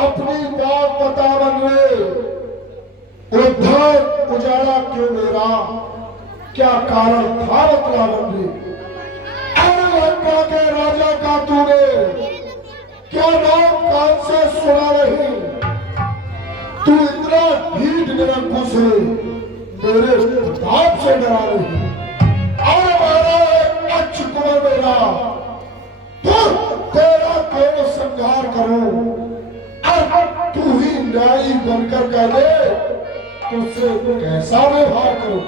अपनी बात बता बन रहे, उद्धव उजाला क्यों मेरा, क्या कारण था बतला बन रही। अरे लंका के राजा का तूने क्या नाम कान से सुना नहीं, तू इतना ढीठ निरंकुश है, मेरे बाप से डरा नहीं। और हमारा एक अच्छ कुंवर मेरा, तो तेरा क्यों संहार करूं, अब तू ही न्यायी बनकर कह दे तुझसे कैसा व्यवहार करूं।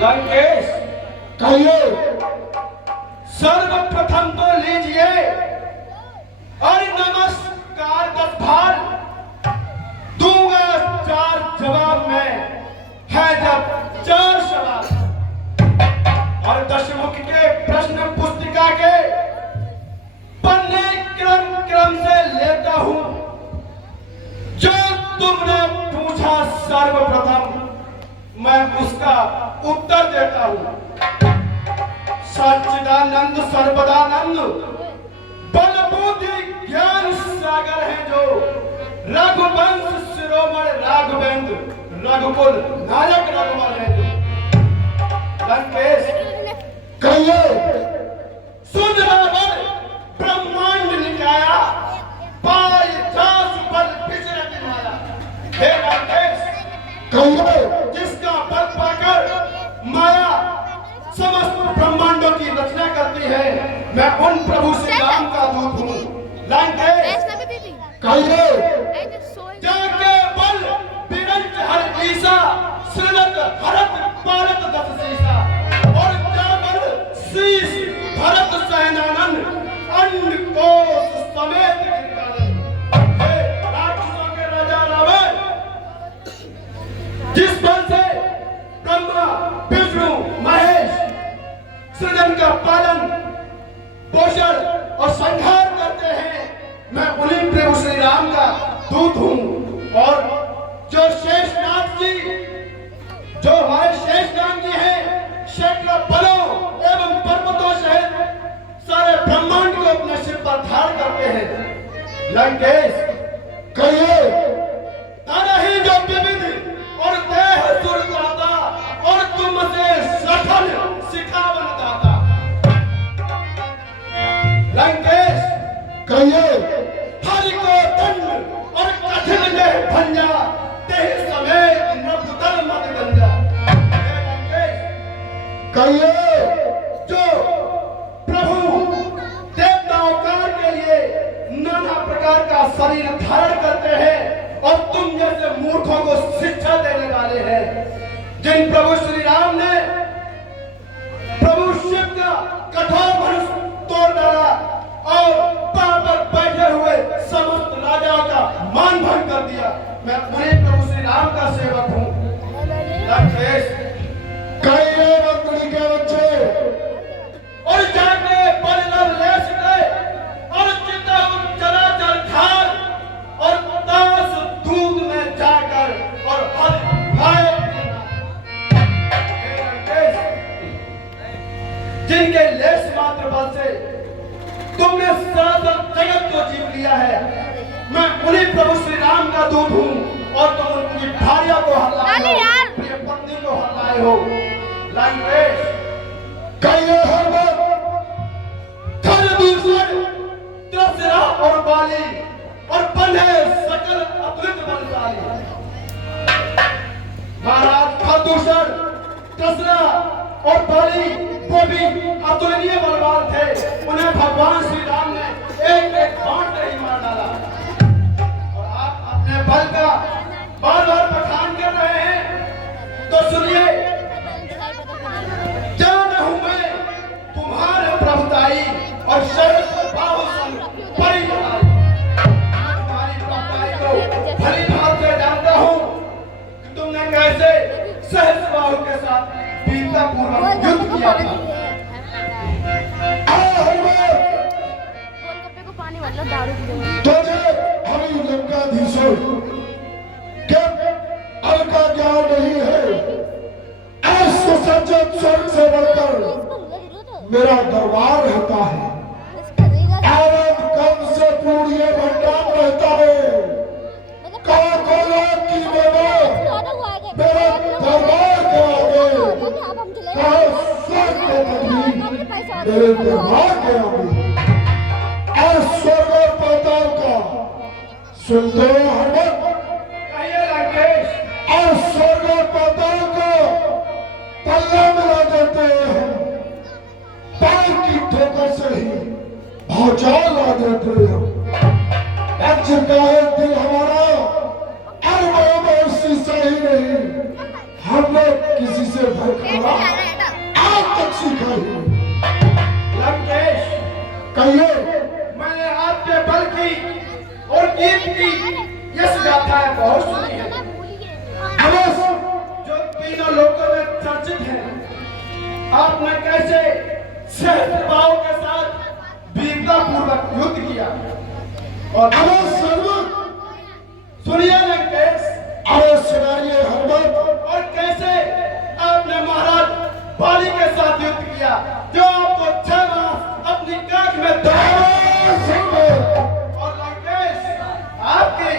लंकेश, कहिए। सर्वप्रथम तो लीजिए और नमस्कार का भार दूंगा, 4 जवाब में है जब 4 सवाल, और दशमुख के प्रश्न पुस्तिका के पन्ने क्रम से लेता हूं। जो तुमने पूछा सर्वप्रथम मैं उसका उत्तर देता हूं। सच्चिदानंद सर्वदानंद बल बुद्धि ज्ञान सागर है जो, रघुवंश शिरोमणि राघवेंद्र रघुकुल नायक रघुवर है जो। लंकेश, कहिए। सुन रावण ब्रह्मांड निकाया, पाय जास बल विचरत माया। हे लंकेश, कहिए। जिसका बल पाकर माया समस्त ब्रह्मांडों की रचना करती है, मैं उन प्रभु श्री राम का दूत हूँ। लंकेश, कहिए। जाके बल बिरंच हर ईसा, सृजत हरत पारत दस सीसा, और जाबल शीश भरत सहनानन, अंड कोश समेत गिरकानन। हे राक्षसों के राजा रावण, जिस बल से ब्रह्मा विष्णु महेश सृजन का पालन पोषण और संहार करते हैं, मैं उन्हीं प्रभु श्री राम का दूत हूं। और जो शेषनाथ जी, जो हमारे शेषनाथ जी हैं, सैकड़ों बलों एवं पर्वतों सहित सारे ब्रह्मांड को अपने सिर पर धारण करते हैं। लंकेश, कहिए। तारा ही जो विविध और देह सुर दाता, और तुमसे सफल सिखावन दाता। लंकेश, कहिए। हरि को दंड और कठिन में भंजा, तेहि समेत नृपतल मत गंजा। हे लंकेश, कहिए। जो प्रभु देवताओं के लिए नाना प्रकार का शरीर धारण करते हैं और तुम जैसे मूर्खों को शिक्षा देने वाले हैं, जिन प्रभु श्री राम ने प्रभु शिव का कठोर धनुष तोड़ डाला और पर बैठे हुए समस्त राजाओं का मान भंग कर दिया, मैं उन्हीं प्रभु श्री राम का सेवक हूँ। लंकेश, कहिए मंत्री के बच्चे। और जाके बलिदान ले सके और चिताऊ चराचर खाल और दास दूध में जाकर और हर खाए पीना। हे लंकेश, जिनके लेस मात्र बल से तुमने सारा जगत को जीत लिया है, मैं उन्हीं प्रभु श्री राम का दूत हूँ। और तुम उनकी भार्या को हल्लाए हो, प्रिय पत्नी को हल्लाए हो। लंकेश, कहिए हर बात। धन दूषण त्रसरा और बाली, और बने सकल अतुलित बलशाली। महाराज खरदूषण, त्रसरा और बाली वो भी अतुलनीय बलवान थे, उन्हें भगवान श्री राम ने एक एक बाण नहीं मार डाला। और आप अपने बल का बार बार बखान कर रहे हैं, तो सुनिए, जान हूं मैं तुम्हारे प्रभुताई और शरद बाहु संग परी लड़ाई। तुम्हारी प्रभुताई को भली भांति से जानता हूं कि तुमने कैसे सहस बाहु के साथ वीरता पूर्वक युद्ध किया था। तुझे हरि लंकाधीशों क्या अलका ज्ञान नहीं है। ऐसे सज्जन स्वर्ग से बढ़कर मेरा दरबार रहता है। एवं कम से पूर्य भंडार खेलते भाग गया भी। और स्वर्ग और पाताल का सुनते हो हरमत? कहिए लंकेश। और स्वर्ग और पाताल को पल्ला मिला देते हैं, पैर की ठोकर से ही भौचाल ला देते हैं। राज्य का है दिल हमारा अरबों में शीशा ही नहीं, हमने किसी से भय खाना आज तक सीखा ही नहीं। लंकेश, कहिए। मैंने आपके बल की और कीर्ति की यश गाथाएं बहुत सुनी है, अवश्य जो तीनों लोगों में चर्चित है। आपने कैसे सहस्त्रबाहु के साथ वीरता पूर्वक युद्ध किया, और अवश्य सुनिए लंकेश, अरे सुनाइए हरमत। और कैसे आपने महाराज बाली के साथ युद्ध किया, जो आपको 6 मास अपनी काख में और लंकेश, आपके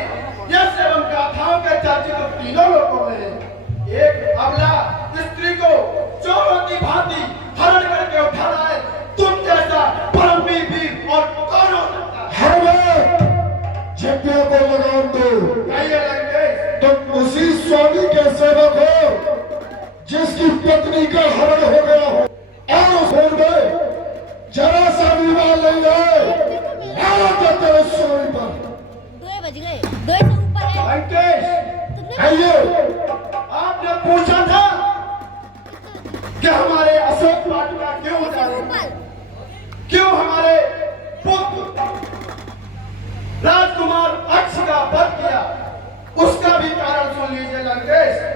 यश एवं गाथाओं के चर्चित तो तीनों लोगों में है। एक अबला स्त्री को चोरों की भांति हरण करके उठा लाए, तुम जैसा परमवीर वीर और कौन हो सकता है? हरमत जटिया को लगाम दो। कहिए लंकेश। तुम उसी स्वामी के सेवक हो जिसकी पत्नी का हरण हो गया हो, और उस में जरा सा विवाह नहीं है। तेरे स्वामी पर 2 बज गए, 2 से ऊपर है। लंकेश, आइए। आपने पूछा था कि हमारे अशोक वाटिका क्यों उजाड़े, क्यों हमारे पुत्र राजकुमार अक्ष का वध किया, उसका भी कारण सुन लीजिए लंकेश।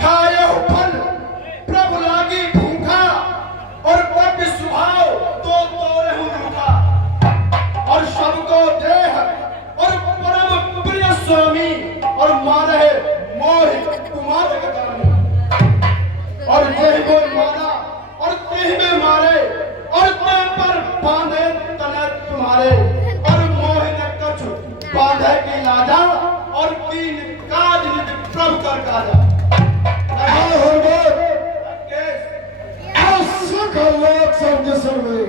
खायो फल प्रभु लागी भूखा, और पग सुभाव तो तोरे हूं रूखा, और सबको देह और परम प्रिय स्वामी, और मारे मोहि कुमार के कारण, और देह को मारा और देह में मारे, और ते पर बांधे तने तुम्हारे, और मोह ने कछु बांधे की लाजा, और कीन काज निज प्रभु कर काजा। लोग समझ सर्वे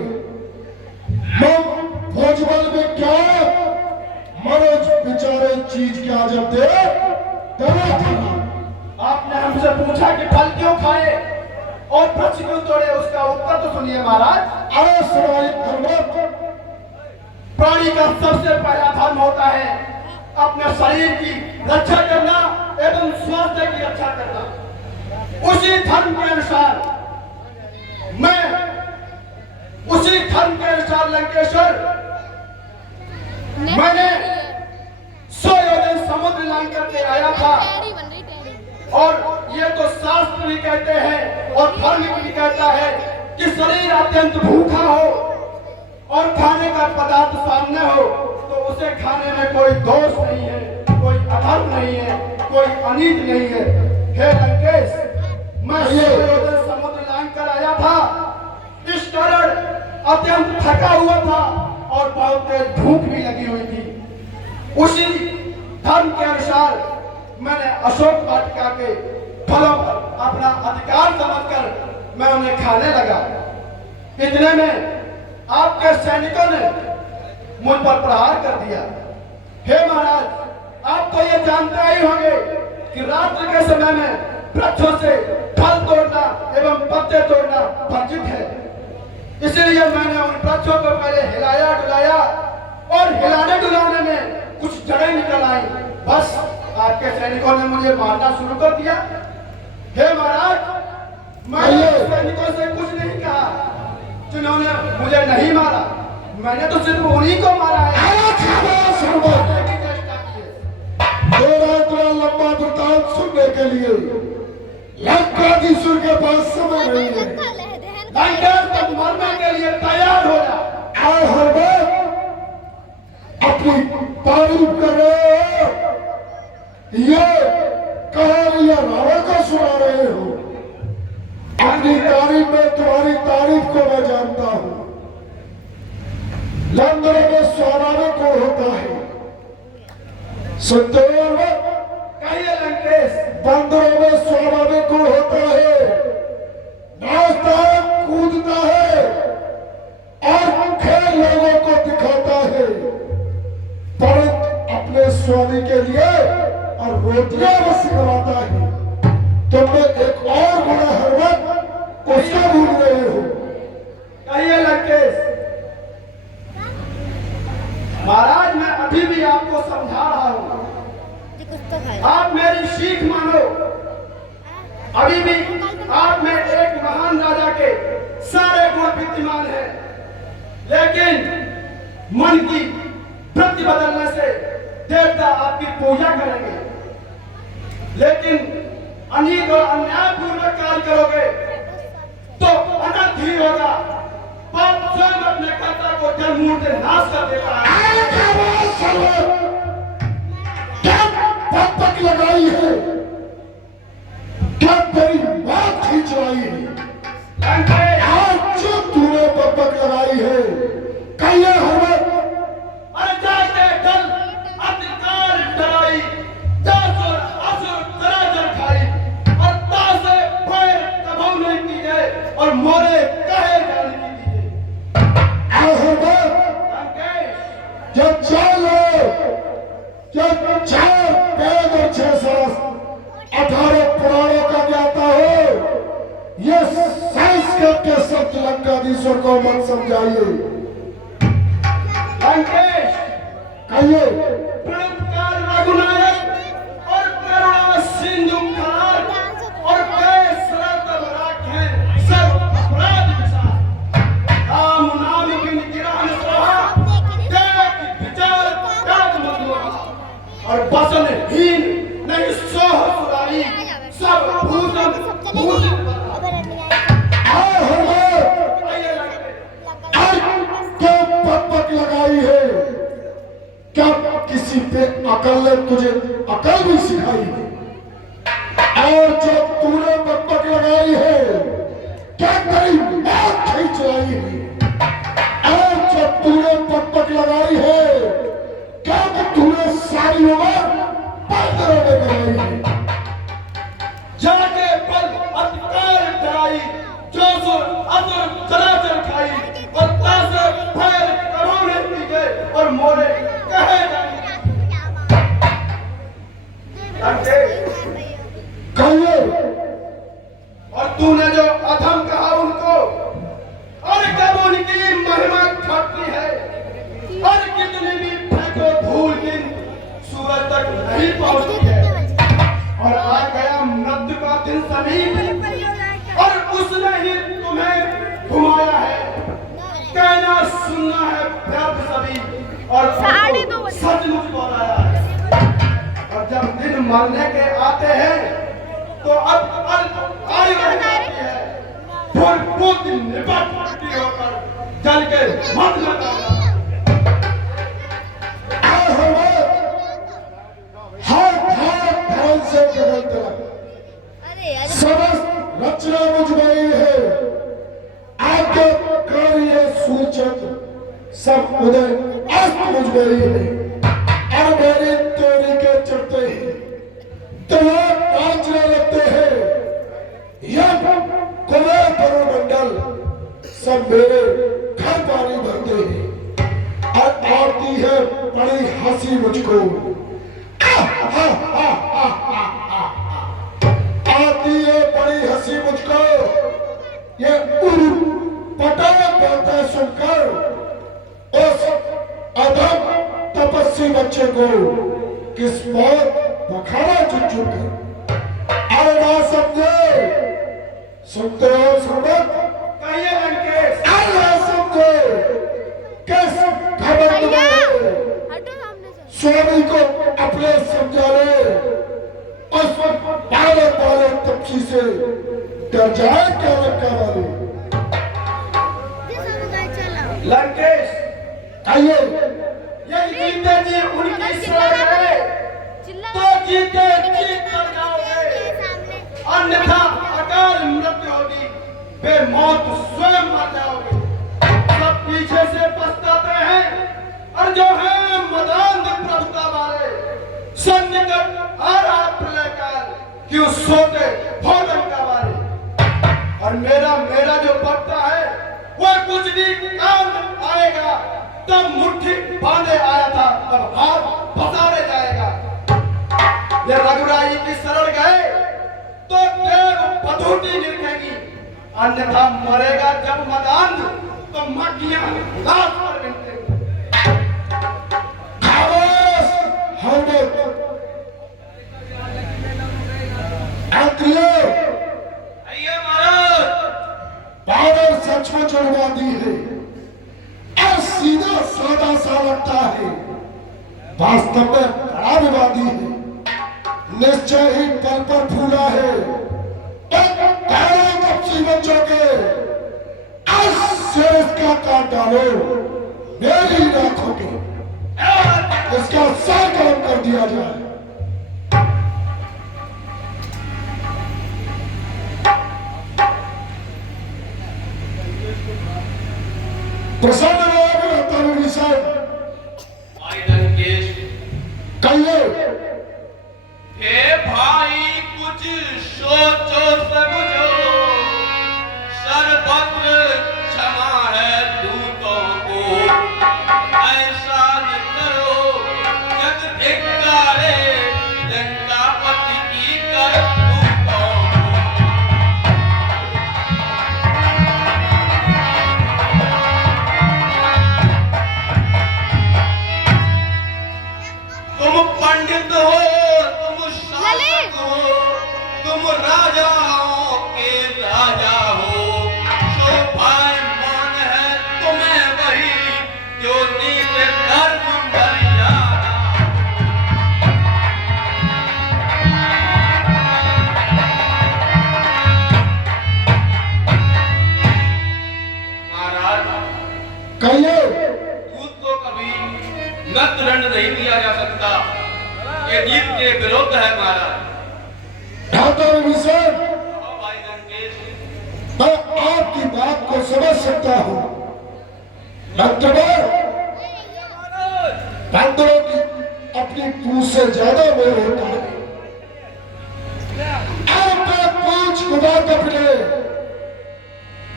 मम भोजबल में क्या मनोज बेचारे चीज क्या जब दे आपने हमसे पूछा कि फल क्यों खाए और वृक्ष क्यों तोड़े, उसका उत्तर तो सुनिए महाराज। अरे सुनाई धर्म। प्राणी का सबसे पहला धर्म होता है अपने शरीर की रक्षा करना एवं स्वास्थ्य की रक्षा करना। उसी धर्म के अनुसार लंकेश्वर मैंने 100 योजन समुद्र लांग करके आया था, और ये तो शास्त्र भी कहते हैं और धर्म भी कहता है कि शरीर अत्यंत भूखा हो और खाने का पदार्थ सामने हो तो उसे खाने में कोई दोष नहीं है, कोई अधर्म नहीं है, कोई अनीत नहीं है। हे लंकेश, मैं 100 योजन समुद्र लांग कर आया था, इस कारण अत्यंत थका हुआ था और बहुत तेज भूख भी लगी हुई थी। उसी धर्म के अनुसार मैंने अशोक वाटिका के फलों पर अपना अधिकार समझकर मैं उन्हें खाने लगा। इतने में आपके सैनिकों ने मुझ पर प्रहार कर दिया। हे महाराज, आप तो ये जानते ही होंगे कि रात्रि के समय में वृक्षों से फल तोड़ना एवं पत्ते तोड़ना वर्जित है। इसलिए मैंने उन वृक्षों को पहले हिलाया डुलाया, और हिलाने डुलाने में कुछ जड़ें निकल आई, बस आपके सैनिकों ने मुझे मारना शुरू कर दिया। हे महाराज, मैंने सैनिकों से कुछ नहीं कहा जिन्होंने मुझे नहीं मारा, मैंने तो सिर्फ उन्हीं को मारा है। इतना लंबा वृतांत सुनने के लिए लंकाधीश्वर के पास समय नहीं है। लंकेश तक मरने के लिए तैयार हो जा। आओ हर बात अपनी तारीफ कर रहे हो, ये कहानी या रावण को सुना रहे हो। अपनी तारीफ में तुम्हारी तारीफ को मैं जानता हूं। लंदन में स्वाभाविक को होता है, सुनते हो? कहिए लंकेश। बंदरों में स्वाभाविक गुण होता है, नाचता स्वामी के लिए और रोटियां बस सिखलाता है। तुमने एक और गुण हरमत उसका भूल रहे हो। कहिए लंकेश। महाराज मैं अभी भी आपको समझा रहा हूं, जी कुछ तो खाए। आप मेरी सीख मानो। अभी भी आप में एक महान राजा के सारे गुण विद्यमान हैं, लेकिन मन की वृत्ति बदलने से देवता आपकी पूजा करेंगे। लेकिन अनित और अन्यायपूर्वक कार्य करोगे तो अनर्थ ही होगा। पाप स्वयं अपने कर्ता को जन्मूल से नाश कर देता है। क्या पक लगाई है? क्या तेरी बात ही चलाई है? आज जो तूने पक लगाई है, कहिए हरमत। अरे जाके कल अधिकार डराई, जासुर असुर चराचर खाई, और तासे पैर कबहू नहीं कीजे, और मोरे कहे जाने की कीजे। जब जब 4 वेद और 6 सहस्त्र 18 पुराणों का ज्ञाता हो, ये संस्कृत के शब्द लंकाधीश्वर को मत समझाइए। लंकेश कहिए। प्रणतकार रघुनायक और करुणा सिंधु खार और कई सरत बराक हैं, सब अपराध विचार। राम नाम बिन गिरान सहा, देख विचार त्याग मधुआ, और बसन हीन नहीं सोह सुरारी, सब भूषण भूषित पक लगाई है। क्या किसी पे अकल ने तुझे अकल भी सिखाई है? और जब तूने पक लगाई है, क्या तेरी मौत खींच लाई है? और जब तूने पक लगाई है, क्या तूने सारी उम्र पैदल में कराई है? जाके पल अधिकार डराई, जोसुर असुर चराचर खाई, और तासे पैर कबहू नहीं कीजे, और मोरे कहे जाने की कहिए। और तूने जो अधम कहा उनको, और कब उनकी महिमा घटती है, और कितनी भी फेंको धूल दिन सूरज तक नहीं पहुंचती है। और आ गया मृत्यु का दिन समीप, और उसने ही तुम्हें घुमाया है। कहना सुनना है व्यर्थ सभी, और सचमुच बोलाया है। और जब दिन मरने के आते हैं तो अब आयु रह जाती है, फिर वो दिन निपट पड़ती होकर जल के मत लगा। धर्म से बदलता अरे समस्त रचना मुझ में है। आगे कार्य सूचक सब उदय अस्त मुझ में है। और मेरी तेरी के चढ़ते ही तलाक नाचने लगते हैं। यह कुमार मंडल सब मेरे घर पानी भरते हैं। और आती है बड़ी हंसी मुझको। आती है बड़ी हंसी मुझको। ये पटाख बोलता सुनकर उस अधम तपस्वी बच्चे को किस मौत बखाना चुन कर। अरे ना समझे, सुनते हो सुनत? कहिए लंकेश। अरे ना समझे, किस खबर तुम्हें स्वामी को अपने समझा ले। उस पाले पाले तपसी से डर जाए क्या लंका वाले? लंकेश आइए। ये जीते जी उनकी सेवा है तो जीते जीत कर जाओगे, अन्यथा अकाल मृत्यु होगी, बेमौत स्वयं मर जाओगे। सब पीछे से पछताते हैं, और जो है मदान प्रभुता वाले सब निकट आ रहा प्रलयकाल, क्यों सोते भोजन का वाले। और मेरा जो पड़ता है वो कुछ भी काम आएगा। तब मुट्ठी बांधे आया था, अब हाथ पसारे जाएगा। अन्यथा मरेगा जब मदांध तो मक्खियां लाश पर बिनते खामोश हरमत आइए महाराज। पावर सचमुच उन्मादी है और सीधा सादा सा लगता है, वास्तव में बड़ा विवादी है। निश्चय ही पल पर फूला है एक कपसी बच्चों के सिर इसका काट डालो मेरी नाखों के, इसका सर कलम कर दिया जाए। प्रसन्न रहो साहब, कहिए। हे भाई कुछ सोचो समझो, सर्वत्र क्षमा है दूतों को, ऐसा न करो जग धिक्कारे लंकापति की करतूतों को। तुम पंडित हो, तुम राजाओं के राजा हो, शोभायमान है तुम्हें वही जो नीत धर्म मर्यादा। महाराज कहिए। दूत को कभी नतदंड नहीं दिया जा सकता, ये नीति के विरुद्ध है महाराज। मैं आपकी बात को समझ सकता हूं, बंदरों की अपनी पूंछ से ज्यादा मोह होता है। आपका पूंछ खुदा कपड़े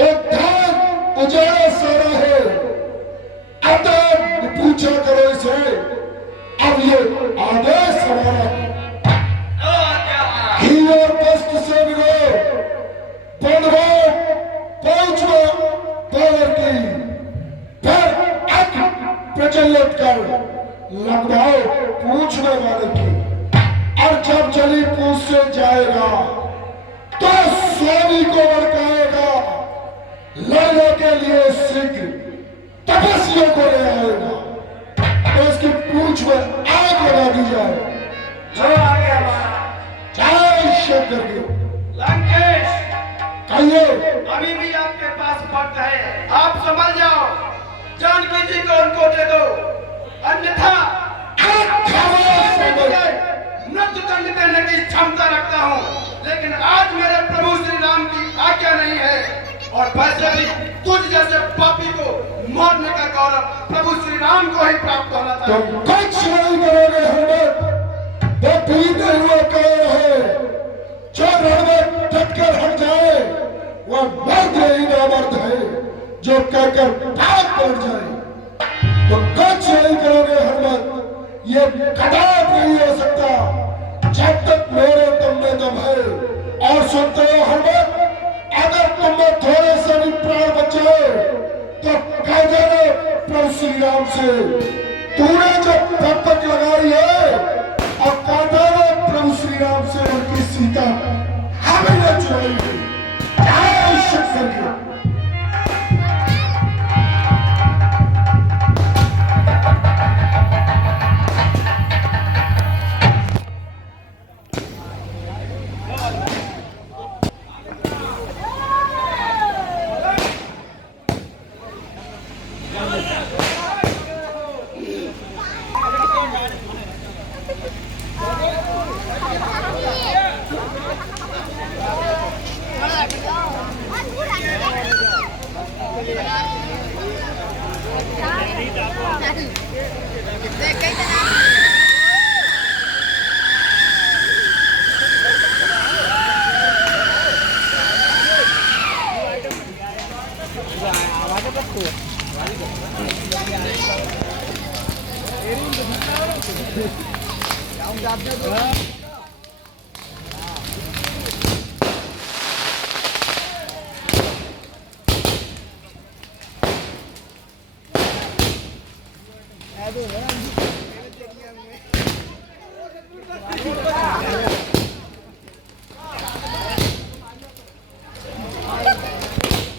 उद्धार उजाला सारा है, अतः पूछा करो इसे, अब ये आदेश हमारा है। घी और वस्त्र से भिगो बंधवा पहुंचो पावर की, फिर अग्नि प्रज्वलित कर लगवाओ पूछने वाले की, और जब जली पूछ से जाएगा तो स्वामी को भड़काएगा, लड़ने के लिए शीघ्र तपस्या को ले आएगा, तो उसकी पूछ में आग लगा दी जाए। जो आ गया जय शंकर के। लंकेश, कहिए। अभी भी आपके पास वक्त है, आप समझ जाओ, जानकी जी को उनको दे दो, अन्यथा मृत्यु दंड देने की क्षमता रखता हूँ, लेकिन आज मेरे प्रभु श्री राम की आज्ञा नहीं है, और वैसे भी तुझ जैसे पापी को मारने का गौरव प्रभु श्री राम को ही प्राप्त होना चाहिए। तुम कुछ नहीं करोगे हरमत, वो पीते हुए कह रहे, जो रण में डटकर हट जाए वह मर्द ही नामर्द है, जो कहकर भाग पड़ जाए। तो कुछ नहीं करोगे हरमत, ये कदाप नहीं हो सकता जब तक मेरे दम में दम है। और सुनते हो हरमत, अगर तुम में थोड़े से भी प्राण बचे तो कह देना प्रभु श्री राम से, तूने जो पकपक लगाई है, और कहता है प्रभु श्री राम से उनकी सीता हमें न चुराई है। जय शंकर के। अरे